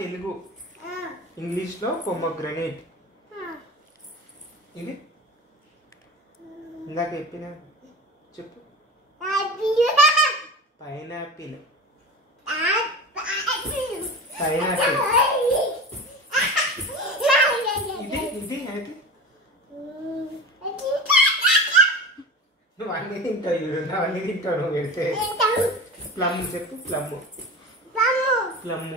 Telugu, English లో pomegranate. ఇది ఇందాక చెప్పిన చెప్పు. పైనాపిల్. పైనాపిల్. ఇది ఇది అయితే నువ్వు అన్ని తింటావు చూడు, నువ్వు అన్ని తింటావు నువ్వు పెడితే. ప్లమ్ చెప్పు. ప్లమ్. ప్లమ్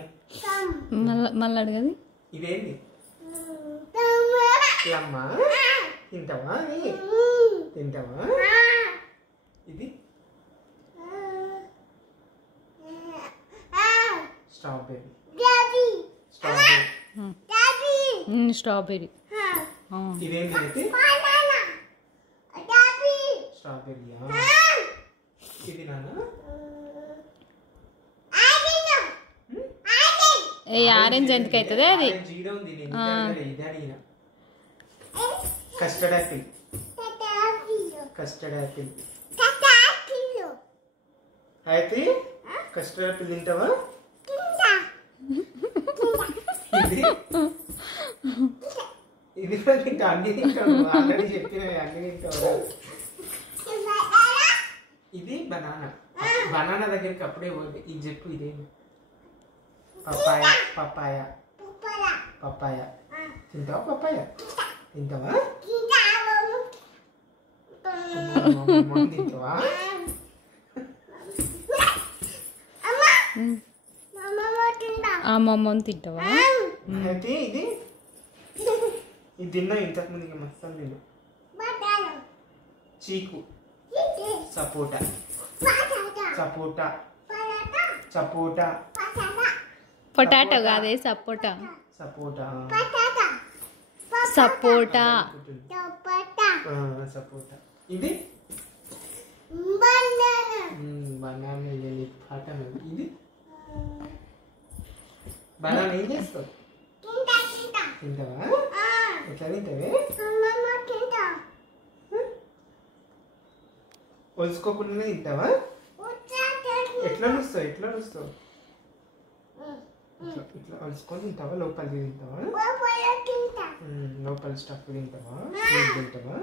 మళ్ళీ అడగది. ఇదేంటి? ప్లమ్మా? తింటావా? తింటావా? ఇది స్ట్రాబెర్రీ. స్ట్రాబెర్రీ. ఇదేంటి అయితే? స్ట్రాబెర్రీయా? ఇది నాన్న ఆరెంజ్ ఎందుకు అవుతుంది అది? Custard Apple. కస్టర్డ్ యాపిల్ అయితే కస్టర్డ్ యాపిల్ తింటావా? ఇది ఇది తింటా. అన్ని తింటావు, ఆల్రెడీ చెప్పిన అన్ని తింటావు. ఇది బనానా. బనానా దగ్గరికి అప్పుడే పోయింది. ఇది చెప్పు. ఇదేమి? పపాయ. పపాయ. పపాయ తింటావా? పపాయ తింటావా? తింటావా? అమ్మమ్మని తింటావా? అయితే ఇది ఇది తిన్నా ఇంతకు ముందుకి మస్తు తిన్నా. చీకు. సపోటా. సపోటా. సపోటా. పొటాటో కాదే, సపోటా. సపోటా. సపోటా. సపోటా. ఇది బనానా. ఇది బనానా ఏం చేస్తావు? తింటావా? ఎట్లా తింటావే? ఒలుసుకోకుండా తింటావా? ఎట్లా వస్తావు? ఎట్లా వస్తావు? ఇట్లా ఒలుసుకొని తింటావా? లోపలికి తింటావా? లోపల స్టఫ్ తింటావా? తింటావా?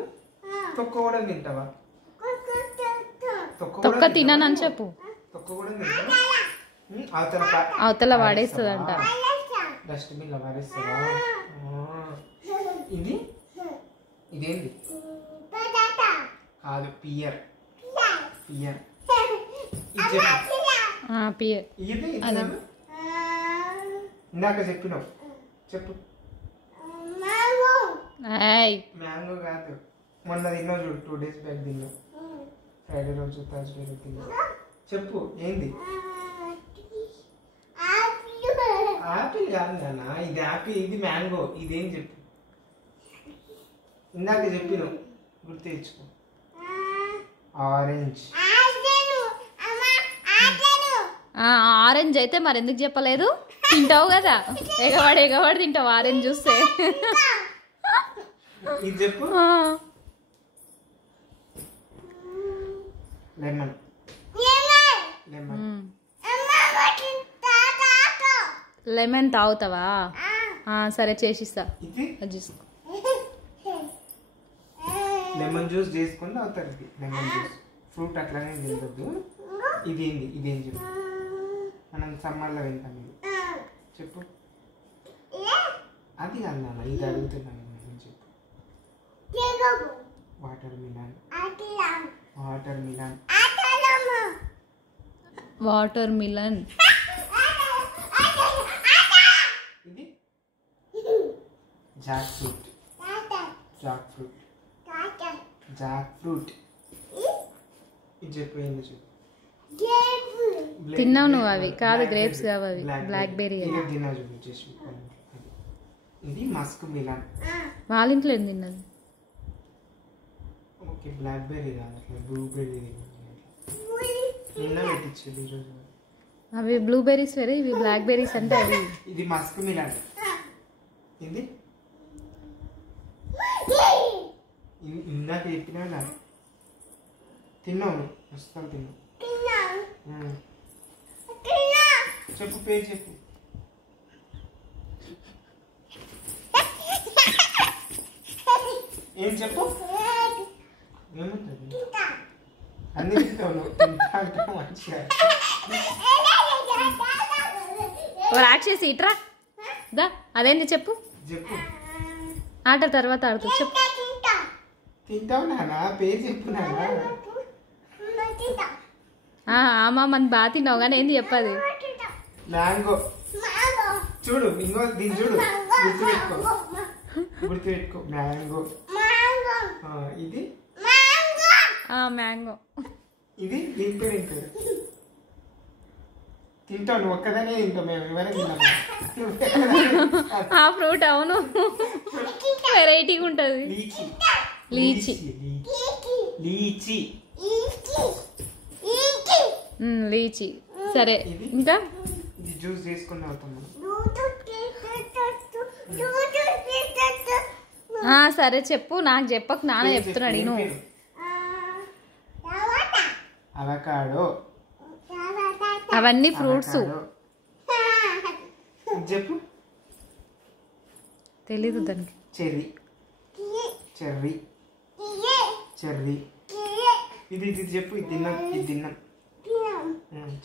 తొక్క కూడా తింటావా? తొక్క తినని చెప్పు. తొక్క కూడా తింటావా? అవతల వాడేస్తుందంట. డస్ట్బిన్ లో వాడేస్తావా? ఇది ఇదేంటి? కాదు, పియర్. పియర్. పియర్. ఇది ఇందాక చెప్పినావు. చెప్పు. మ్యాంగో కాదు, మొన్న తిన్నావు చూడు, 2 days బ్యాక్ తిన్నావు. ఫ్రైడే రోజు, థర్స్డే రోజు తిన్నావు. చెప్పు ఏంది? ఆపిల్ కాదు నాన్న, ఇది ఆపిల్, ఇది మ్యాంగో. ఇదేం చెప్పు. ఇందాక చెప్పినావు, గుర్తు తెచ్చుకో. ఆరెంజ్. ఆరెంజ్ అయితే మరి ఎందుకు చెప్పలేదు? తింటావు కదా, ఎగవాడు ఎగవాడు తింటావు ఆరెంజ్ చూస్తే. ఇది చెప్పు. లెమన్. లెమన్. లెమన్ తాగుతావా? సరే చేసిస్తా. లెమన్ జ్యూస్ చేసుకుని తాగుతారు. లెమన్ జ్యూస్ ఫ్రూట్ అట్లానే తినద్దు. ఇదేంది? ఇదేం చెప్పు. మనం సమ్మర్లో తింటాం. ఇది చెప్పు. అది కాదు నాన్న, ఇది అడుగుతున్నాను. చెప్పు. Watermelon. Watermelon. Watermelon. ఇది jackfruit. Jackfruit. Jackfruit. ఇది చెప్పు. ఏంది చెప్పు. తిన్నావు నువ్వు? అవి కాదు, గ్రేప్స్ కావు అవి, బ్లాక్ బెర్రీ. ఇది మస్క్ మిలన్. వాళ్ళ ఇంట్లో ఏం తిన్నది? ఓకే, బ్లాక్ బెర్రీ కాదు, అట్లా బ్లూబెర్రీ. నిన్న పెట్టించేది ఈరోజు. అవి బ్లూబెర్రీస్ వేరే, ఇవి బ్లాక్ బెర్రీస్ అంటే అవి. ఇది మస్క్ మిలన్. ఇది ఇందాక చెప్పినా తిన్నావు, వస్తాను తిన్నావు. చెప్పు, పేరు చెప్పు. ఏం చెప్పు ఏముంటుంది అన్ని తింటావు నువ్వు తింటా అంటే మంచిగా రాక్షసి ఇట్రా దా అదేంది చెప్పు చెప్పు ఆట తర్వాత ఆడుతూ చెప్పు తింటావు నానా పేరు చెప్పు నానా ఆమా మన బాగా తిన్నావు కానీ ఏంది చెప్పది మ్యాంగో చూడు ఇంకో దీన్ని చూడు గుర్తుపెట్టుకో మ్యాంగో ఇది మ్యాంగో ఇది దీని పేరు ఏం పేరు తింటావు నువ్వు ఒక్కదానే తింటావు మేము ఎవరైనా తిన్నాము ఆ ఫ్రూట్ అవును వెరైటీగా ఉంటుంది లీచీ లీచీ లీచీ లీచీ సరే ఇంకా ఇది జ్యూస్ చేసుకుని అవుతాం సరే చెప్పు నాకు చెప్పకు నాన్న చెప్తున్నాడు నేను అవకాడో అవన్నీ ఫ్రూట్స్ చెప్పు తెలీదు దానికి చెర్రీ చెర్రీ చెర్రీ ఇది ఇది చెప్పు ఇది తిన్నాం ఇది తిన్నాం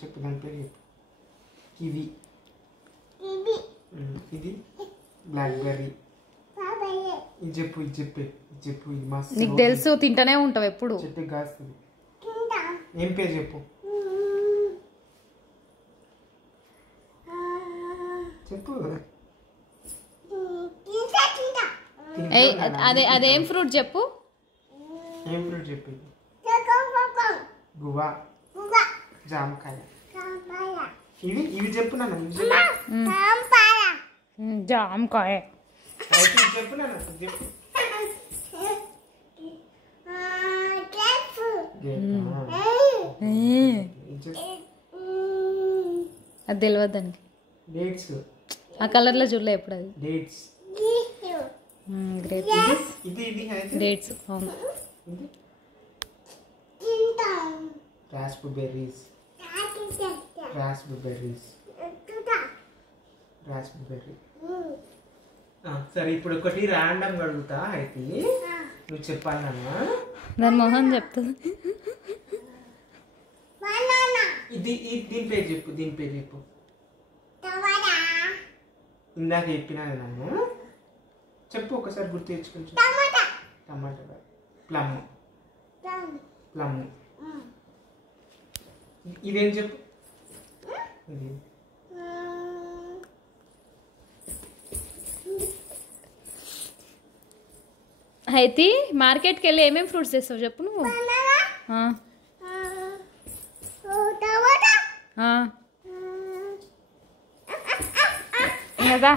చెప్పు దాని పేరు చెప్పు కివి ఇది బ్లాక్బెర్రీ ఇది చెప్పు ఇది చెప్పే ఇది చెప్పు ఇది మస్తు నీకు తెలుసు తింటానే ఉంటావు ఎప్పుడు చెట్టు కాస్తుంది ఏం పేరు చెప్పు చెప్పు అదేం ఫ్రూట్ చెప్పు ఏం ఫ్రూట్ చెప్పు గువా జామకాయ ఇవి చెప్పు నాన్న జామకాయ చెప్పు నాన్న చెప్పు అది తెలియదు దానికి డేట్స్ ఆ కలర్లో చూడలే ఎప్పుడు అది డేట్స్ గ్రేప్స్ ఇది డేట్స్ అవును రాస్బెర్రీస్ సరే ఇప్పుడు ఒకటి ర్యాండమ్ అడుగుతా అయితే నువ్వు చెప్పాలి నాన్న దాని మొహం చెప్తుంది ఇది దీని పేరు చెప్పు దీని పేరు చెప్పు ఇందాక చెప్పినా నాన్న చెప్పు ఒకసారి గుర్తు తెచ్చుకొని టమాటా ప్లమ్ ప్లమ్ ఇదేం చెప్పు ఇది అయితే మార్కెట్కి వెళ్ళి ఏమేమి ఫ్రూట్స్ తెస్తావు చెప్పు నువ్వు కదా